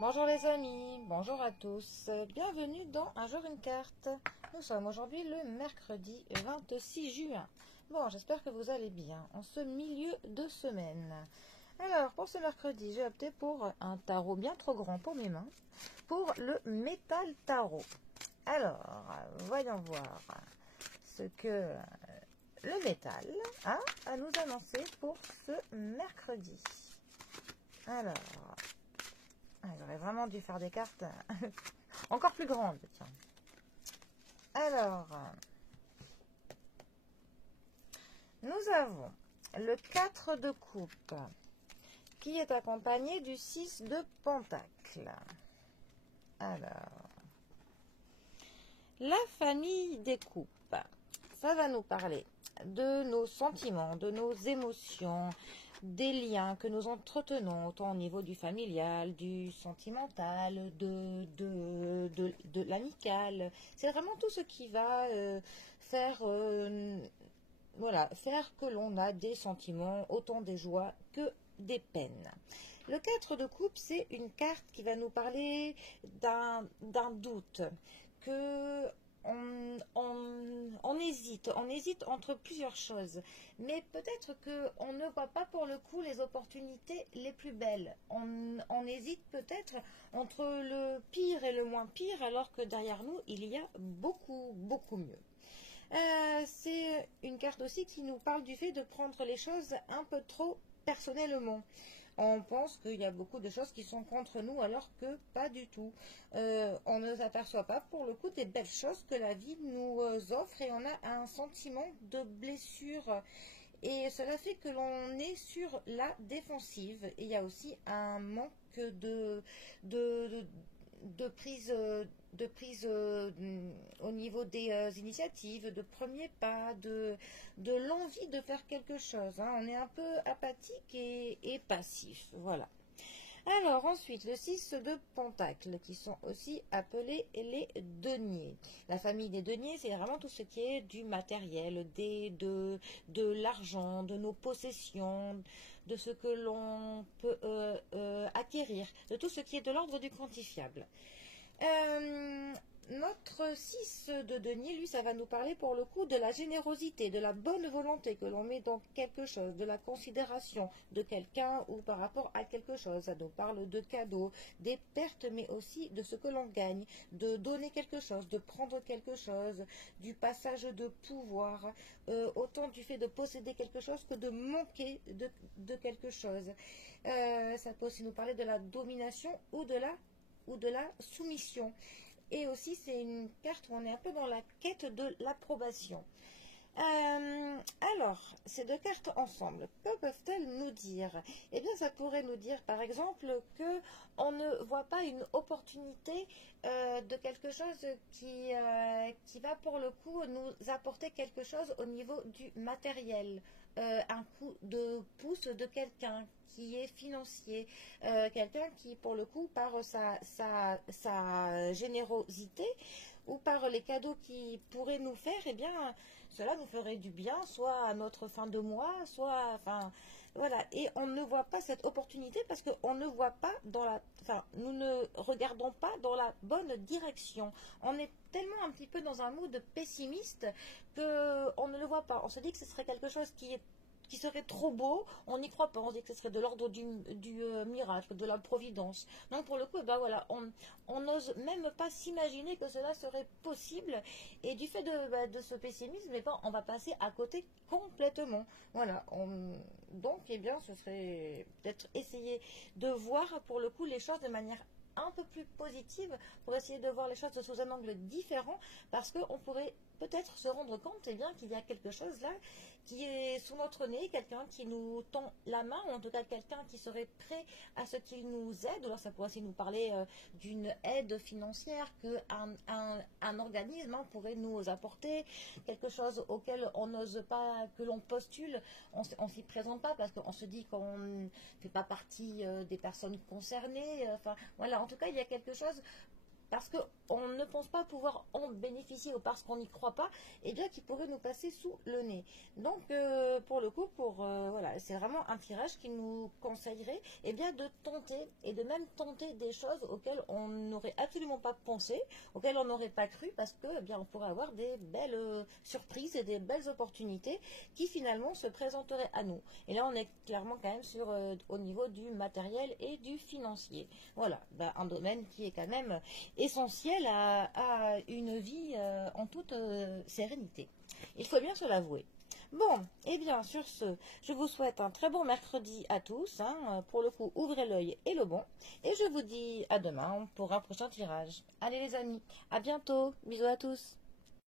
Bonjour les amis, bonjour à tous, bienvenue dans Un jour une carte. Nous sommes aujourd'hui le mercredi 26 juin. Bon, j'espère que vous allez bien en ce milieu de semaine. Alors, pour ce mercredi, j'ai opté pour un tarot bien trop grand pour mes mains, pour le métal tarot. Alors, voyons voir ce que le métal a à nous annoncer pour ce mercredi. Alors... j'aurais vraiment dû faire des cartes encore plus grandes, tiens. Alors, nous avons le 4 de coupe qui est accompagné du 6 de pentacle. Alors, la famille des coupes, ça va nous parler de nos sentiments, de nos émotions, des liens que nous entretenons, autant au niveau du familial, du sentimental, de l'amical. C'est vraiment tout ce qui va faire que l'on a des sentiments, autant des joies que des peines. Le 4 de coupe, c'est une carte qui va nous parler d'un doute, que on hésite entre plusieurs choses, mais peut-être qu'on ne voit pas pour le coup les opportunités les plus belles. On hésite peut-être entre le pire et le moins pire, alors que derrière nous, il y a beaucoup, beaucoup mieux. C'est une carte aussi qui nous parle du fait de prendre les choses un peu trop personnellement. On pense qu'il y a beaucoup de choses qui sont contre nous, alors que pas du tout. On ne s'aperçoit pas pour le coup des belles choses que la vie nous offre, et on a un sentiment de blessure. Et cela fait que l'on est sur la défensive. Et il y a aussi un manque de prise au niveau des initiatives, de premiers pas, de l'envie de faire quelque chose. On est un peu apathique et passif. Voilà. Alors ensuite, le 6 de pentacle, qui sont aussi appelés les deniers. La famille des deniers, c'est vraiment tout ce qui est du matériel, de l'argent, de nos possessions, de ce que l'on peut acquérir, de tout ce qui est de l'ordre du quantifiable. Notre 6 de denier, lui, ça va nous parler pour le coup de la générosité, de la bonne volonté que l'on met dans quelque chose, de la considération de quelqu'un ou par rapport à quelque chose. Ça nous parle de cadeaux, des pertes, mais aussi de ce que l'on gagne, de donner quelque chose, de prendre quelque chose, du passage de pouvoir, autant du fait de posséder quelque chose que de manquer de quelque chose. Ça peut aussi nous parler de la domination ou de la soumission. Et aussi, c'est une carte où on est un peu dans la quête de l'approbation. Alors, ces deux cartes ensemble, que peuvent-elles nous dire? Eh bien, ça pourrait nous dire, par exemple, que on ne voit pas une opportunité de quelque chose qui va pour le coup nous apporter quelque chose au niveau du matériel. Un coup de pouce de quelqu'un qui est financier, quelqu'un qui, pour le coup, par sa générosité ou par les cadeaux qu'il pourrait nous faire, eh bien, cela nous ferait du bien, soit à notre fin de mois, soit, enfin, voilà. Et on ne voit pas cette opportunité parce qu'on ne voit pas nous ne regardons pas dans la bonne direction. On est tellement un petit peu dans un mood pessimiste qu'on ne le voit pas. On se dit que ce serait quelque chose qui serait trop beau, on n'y croit pas, on se dit que ce serait de l'ordre du miracle, de la providence. Donc pour le coup, ben voilà, on n'ose même pas s'imaginer que cela serait possible, et du fait de ce pessimisme, eh ben, on va passer à côté complètement. Voilà, donc eh bien, ce serait peut-être essayer de voir pour le coup les choses de manière un peu plus positive, pour essayer de voir les choses sous un angle différent, parce qu'on pourrait peut-être se rendre compte qu'il y a quelque chose là qui est sous notre nez, quelqu'un qui nous tend la main, ou en tout cas quelqu'un qui serait prêt à ce qu'il nous aide. Alors ça pourrait aussi nous parler d'une aide financière qu'un organisme pourrait nous apporter, quelque chose auquel on n'ose pas, que l'on postule, on s'y présente pas parce qu'on se dit qu'on ne fait pas partie des personnes concernées. Enfin voilà, en tout cas il y a quelque chose parce qu'on ne pense pas pouvoir en bénéficier ou parce qu'on n'y croit pas, et bien qui pourrait nous passer sous le nez. Donc pour le coup, voilà, c'est vraiment un tirage qui nous conseillerait bien de tenter et de même tenter des choses auxquelles on n'aurait absolument pas pensé, auxquelles on n'aurait pas cru, parce que on pourrait avoir des belles surprises et des belles opportunités qui finalement se présenteraient à nous. Et là on est clairement quand même sur au niveau du matériel et du financier. Voilà, un domaine qui est quand même essentiel à une vie en toute sérénité. Il faut bien se l'avouer. Bon, et bien sur ce, je vous souhaite un très bon mercredi à tous. Pour le coup, ouvrez l'œil et le bon. Et je vous dis à demain pour un prochain tirage. Allez les amis, à bientôt. Bisous à tous.